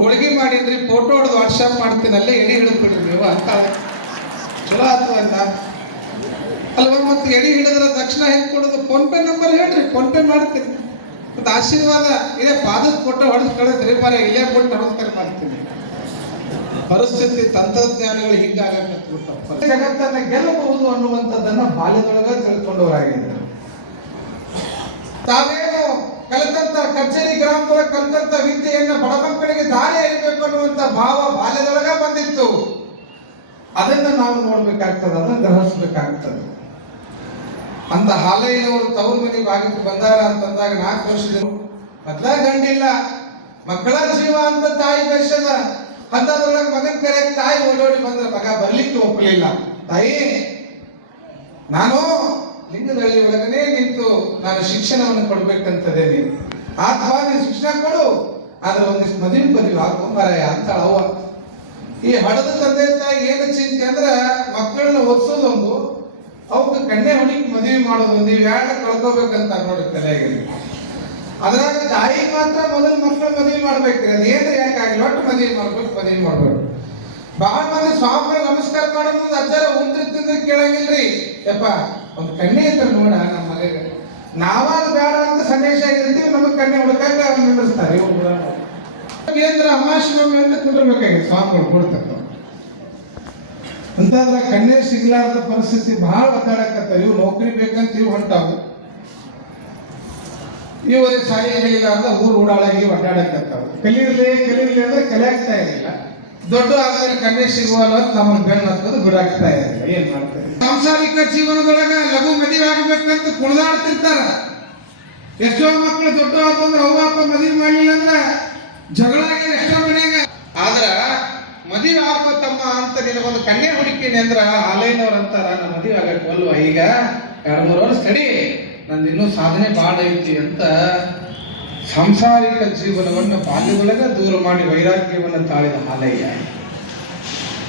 ಹೋಳಿಗೆ ಮಾಡಿದ್ರಿ, ಫೋಟೋ ಹೊಡೆದು ವಾಟ್ಸಾಪ್ ಮಾಡ್ತೀನಿ, ಅಲ್ಲೇ ಎಡಿ ಹಿಡಿದು ಬಿಡ್ರಿ ನೀವು ಅಂತ. ಚಲೋ ಆಯ್ತು ಅಂತ ಅಲ್ವಾ? ಮತ್ತೆ ಎಡಿ ಹಿಡಿದ್ರೆ ತಕ್ಷಣ ಹೆಂಗೆ ಕೊಡೋದು? ಫೋನ್ ಪೇ ನಂಬರ್ ಹೇಳ್ರಿ, ಫೋನ್ ಪೇ ಮಾಡ್ತೀನಿ. ಮತ್ತು ಆಶೀರ್ವಾದ ಇದೇ ಪಾದದ ಫೋಟೋ ಹೊಡೆದು ಕಳಿಸ್ರಿ, ಮರೆ ಇಲ್ಲೇ ಕೊಟ್ಟು ನಮಸ್ಕಾರ ಮಾಡ್ತೀನಿ. ಪರಿಸ್ಥಿತಿ ತಂತ್ರಜ್ಞಾನಗಳು ಹಿಂಗಾಗಬಿಟ್ಟು ಜಗತ್ತನ್ನ ಗೆಲ್ಲಬಹುದು ಅನ್ನುವಂಥದ್ದನ್ನ ಬಾಲ್ಯದೊಳಗ ತಿಳ್ಕೊಂಡವರಾಗಿದ್ದಾರೆ. ತಾವೇನು ಕಲಿತಂತ ಕಚೇರಿ ಗ್ರಾಮದೊಳಗೆ ಕಲಿತಂತ ವಿದ್ಯೆಯನ್ನ ಬಡ ಮಕ್ಕಳಿಗೆ ದಾರಿ ಎರಿಬೇಕು ಅನ್ನುವಂಥ ಭಾವ ಬಾಲ್ಯದೊಳಗ ಬಂದಿತ್ತು. ಅದನ್ನ ನಾವು ನೋಡ್ಬೇಕಾಗ್ತದೆ, ಅದನ್ನ ಗ್ರಹಿಸ್ಬೇಕಾಗ್ತದೆ. ಅಂತ ಹಾಲಯ್ಯನವರು ತವರು ಮನೆ ಭಾಗಕ್ಕೆ ಬಂದಾರ ಅಂತಂದಾಗ 4 ವರ್ಷದಿಂದ ಮೊದಲ ಗಂಡಿಲ್ಲ, ಮಕ್ಕಳ ಜೀವ ಅಂತ ತಾಯಿ ಬಯಸದ. ಅಂತದ್ರೊಳಗೆ ಮಗನ ಕರೆ ತಾಯಿ ಓಡೋಡಿ ಬಂದ್ರೆ ಮಗ ಬರ್ಲಿಕ್ಕೆ ಒಪ್ಪಲಿಲ್ಲ. ತಾಯಿ, ನಾನು ಲಿಂಗದಳ್ಳಿ ಒಳಗನೆ ನಿಂತು ನಾನು ಶಿಕ್ಷಣವನ್ನು ಕೊಡ್ಬೇಕಂತದೇನಿ, ಅಥವಾ ನೀನು ಶಿಕ್ಷಣ ಕೊಡು, ಆದ್ರೆ ಒಂದಿಷ್ಟು ಮದುವೆ ಪದವಿ ಹಾಕೊಂಬಾರಯ್ಯ ಅಂತಾಳ ಅವ್ವ. ಈ ಹಡದ ತಂದೆ ತಾಯಿ ಏನು ಚಿಂತೆ ಅಂದ್ರೆ ಮಕ್ಕಳನ್ನ ಓದಿಸೋದೊಂದು, ಅವಕ್ಕೆ ಕಣ್ಣೆ ಹುಡುಕಿ ಮದುವೆ ಮಾಡೋದೊಂದು, ಇವ್ಯಾಡ ಕಳ್ಕೋಬೇಕಂತ ನೋಡಿ ತಲೆಯಾಗಿ. ಅದ್ರಾಗ ತಾಯಿ ಮಾತ್ರ ಮೊದಲು ಮಕ್ಕಳ ಮದುವೆ ಮಾಡ್ಬೇಕ್ರಿ. ಅದೇನು ಯಾಕಾಗಿಲ್ಲ, ಒಟ್ಟು ಮದುವೆ ಮಾಡ್ಬೇಕು. ಬಹಳ ಮಂದಿ ಸ್ವಾಮಿಗಳು ನಮಸ್ಕಾರ ಮಾಡೋ ಮುಂದೆ ಅಜ್ಜರ ಉಂದ್ರೆ ಕೇಳಂಗಿಲ್ರಿ, ಯಪ್ಪ ಒಂದು ಕಣ್ಣೆ ಇದ್ರೆ ನೋಡ ನಮ್ಮ ಮನೆಗೆ, ನಾವಾಗ ಬೇಡ ಅಂತ ಸಂದೇಶ ಆಗಿರ್ತೀವಿ, ನಮಗೆ ಕಣ್ಣೆ ಹುಡುಕಾಗ ನಿಲ್ಲಿಸ್ತಾರೆ. ಕೇಂದ್ರ ಅಮಾಶಿನೊಮ್ಮೆ ಅಂತ ಕುಂದಿರ್ಬೇಕಾಗಿ ಸ್ವಾಮಿಗಳು ಕೊಡ್ತಕ್ಕ ಅಂತಂದ್ರೆ ಕಣ್ಣೆ ಸಿಗ್ಲಾರದ ಪರಿಸ್ಥಿತಿ ಬಹಳ ಒದ್ದಾಡಕತ್ತಾವ. ಇವು ನೌಕರಿ ಬೇಕಂತ ಇವು ಹೊಂಟಾವು, ಇವರೇ ಸಾಯಿಲ್ಲ ಅಂತ ಊರು ಓಡಾಳಾಗಿ ಒಡ್ಡಾಡಕತ್ತಾವ. ಕಲಿಯರ್ಲಿ ಅಂದ್ರೆ ಕಲಿಯಾಗ್ತಾ ಇರಲಿಲ್ಲ. ದೊಡ್ಡ ಆದ್ರೆ ಕಣ್ಣೆ ಸಿಗುವಲ್ಲ ಅಂತ ನಮ್ಮನ್ನು ಬೆನ್ನು ಹತ್ತೋದು ಬಿಡಾಗ್ತಾ ಇರಲಿಲ್ಲ. ಏನ್ ಮಾಡ್ತಾರೆ? ಸಾಂಸಾರಿಕ ಜೀವನದೊಳಗ ಲಘು ಮದುವೆ ಆಗಬೇಕಂತ ಕುಣಿದಾಡ್ತಿರ್ತಾರ. ಎಷ್ಟೋ ಮಕ್ಕಳು ದೊಡ್ಡ ಆತಂದ್ರೆ ಅವ್ವ ಅಪ್ಪ ಮದುವೆ ಮಾಡಲಿಲ್ಲ ಅಂದ್ರೆ ಜಗಳ ಆಗಿ ಎಷ್ಟೋ ಮನೆಯಾಗ. ಆದ್ರ ಮದುವೆ ಆಗೋ ತಮ್ಮ ಅಂತ ನಿನಗೊಂದು ಕನ್ಯೆ ಹುಡುಕಿನಿ ಅಂದ್ರ ಹಾಲಯ್ಯನವ್ರು ಅಂತಾರ, ನಾ ಮದುವೆ ಆಗಕ್ಕೆ ಅಲ್ವಾ, ಈಗ 2-3 ವರ್ಷ ತಡಿ, ನಂದು ಇನ್ನೂ ಸಾಧನೆ ಬಾಳ ಐತಿ ಅಂತ ಸಾಂಸಾರಿಕ ಜೀವನವನ್ನು ಬಾಲ್ಯದೊಳಗೆ ದೂರ ಮಾಡಿ ವೈರಾಗ್ಯವನ್ನು ತಾಳಿದ ಹಾಲಯ್ಯ.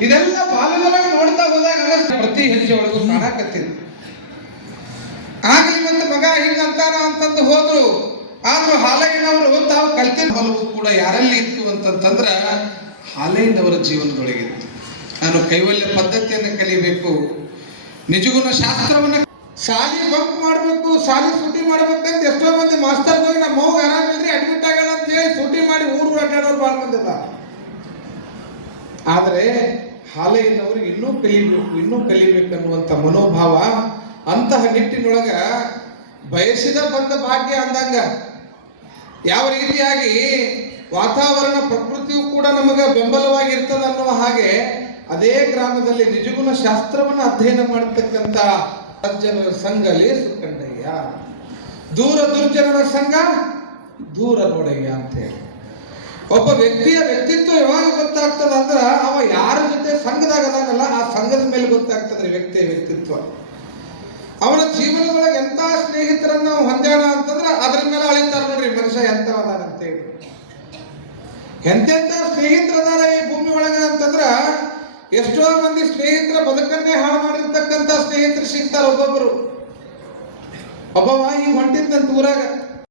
ಇದೆಲ್ಲ ಬಾಲ್ಯದೊಳಗೆ ನೋಡ್ತಾ ಹೋದಾಗ ಪ್ರತಿ ಹೆಜ್ಜೆ ಒಳಗೂ ಕಾಣಕತ್ತಿದ್ರು. ಆಗಲಿ ಮತ್ತೆ ಮಗ ಹಿಂಗಂತಾನ ಅಂತಂದು ಹೋದ್ರು. ಆದ್ರೂ ಹಾಲಯ್ಯನವರು ತಾವು ಕಲ್ತಿದ್ದ ಬಲವು ಕೂಡ ಯಾರಲ್ಲಿ ಇತ್ತು ಅಂತಂತಂದ್ರ ಹಾಲಯ್ಯನವರ ಜೀವನದೊಳಗಿತ್ತು. ನಾನು ಕೈವಲ್ಯ ಪದ್ಧತಿಯನ್ನು ಕಲಿಬೇಕು, ನಿಜಗುಣ ಶಾಸ್ತ್ರವನ್ನ, ಶಾಲಿ ಬಂಕ್ ಮಾಡ್ಬೇಕು, ಶಾಲಿ ಸುಟಿ ಮಾಡ್ಬೇಕಂತ ಎಷ್ಟೋ ಮಂದಿ ಮಾಸ್ತರ್ ಹೋಗಿ ನಮ್ಮ ಮಗು ಆರಾಮಿಲ್ರಿ ಅಡ್ಮಿಟ್ ಆಗ್ಯಾಳ ಅಂತ ಹೇಳಿ ಸುಟಿ ಮಾಡಿ ಊರು ಅಡ್ಡಾಡೋರು ಭಾಳ ಮಂದಿಲ್ಲ. ಆದ್ರೆ ಹಾಲಯ್ಯನವ್ರಿಗೆ ಇನ್ನೂ ಕಲಿಬೇಕು ಅನ್ನುವಂಥ ಮನೋಭಾವ, ಅಂತಹ ನಿಟ್ಟಿನೊಳಗ ಬಯಸಿದ ಬಂದ ಭಾಗ್ಯ ಅಂದಂಗ. ಯಾವ ರೀತಿಯಾಗಿ ವಾತಾವರಣ ಪ್ರಕೃತಿಯು ಕೂಡ ನಮಗೆ ಬೆಂಬಲವಾಗಿರ್ತದ ಅನ್ನುವ ಹಾಗೆ ಅದೇ ಗ್ರಾಮದಲ್ಲಿ ನಿಜಗುಣ ಶಾಸ್ತ್ರವನ್ನು ಅಧ್ಯಯನ ಮಾಡತಕ್ಕಂಥ ಸಜ್ಜನರ ಸಂಘ ಲೇಸು ಕಂಡಯ್ಯ, ದೂರ ದುರ್ಜನರ ಸಂಘ ದೂರ ನೋಡಯ್ಯ ಅಂತ ಹೇಳಿ. ಒಬ್ಬ ವ್ಯಕ್ತಿಯ ವ್ಯಕ್ತಿತ್ವ ಯಾವಾಗ ಗೊತ್ತಾಗ್ತದ ಅಂದ್ರ ಅವ ಯಾರ ಜೊತೆ ಸಂಘದಾಗ ಅದಾನಲ್ಲ ಆ ಸಂಘದ ಮೇಲೆ ಗೊತ್ತಾಗ್ತದ್ರಿ ವ್ಯಕ್ತಿಯ ವ್ಯಕ್ತಿತ್ವ. ಅವನ ಜೀವನದೊಳಗೆ ಎಂತ ಸ್ನೇಹಿತರನ್ನ ನಾವು ಹೊಂದ್ಯಾಣ ಅಂತಂದ್ರ ಅದ್ರ ಮೇಲೆ ಅಳಿತಾರ ನೋಡ್ರಿ ಮನುಷ್ಯ ಎಂತವದಾನ ಅಂತ ಹೇಳಿ. ಎಂತೆಂತ ಸ್ನೇಹಿತರದಾರ ಈ ಭೂಮಿ ಒಳಗ ಅಂತಂದ್ರ ಎಷ್ಟೋ ಮಂದಿ ಸ್ನೇಹಿತರ ಬದುಕನ್ನೇ ಹಾಳು ಮಾಡಿರ್ತಕ್ಕಂಥ ಸ್ನೇಹಿತರು ಸಿಗ್ತಾರ. ಒಬ್ಬೊಬ್ಬರು ಈಗ ಹೊಂಟಿದ್ದಂತ ಊರಾಗ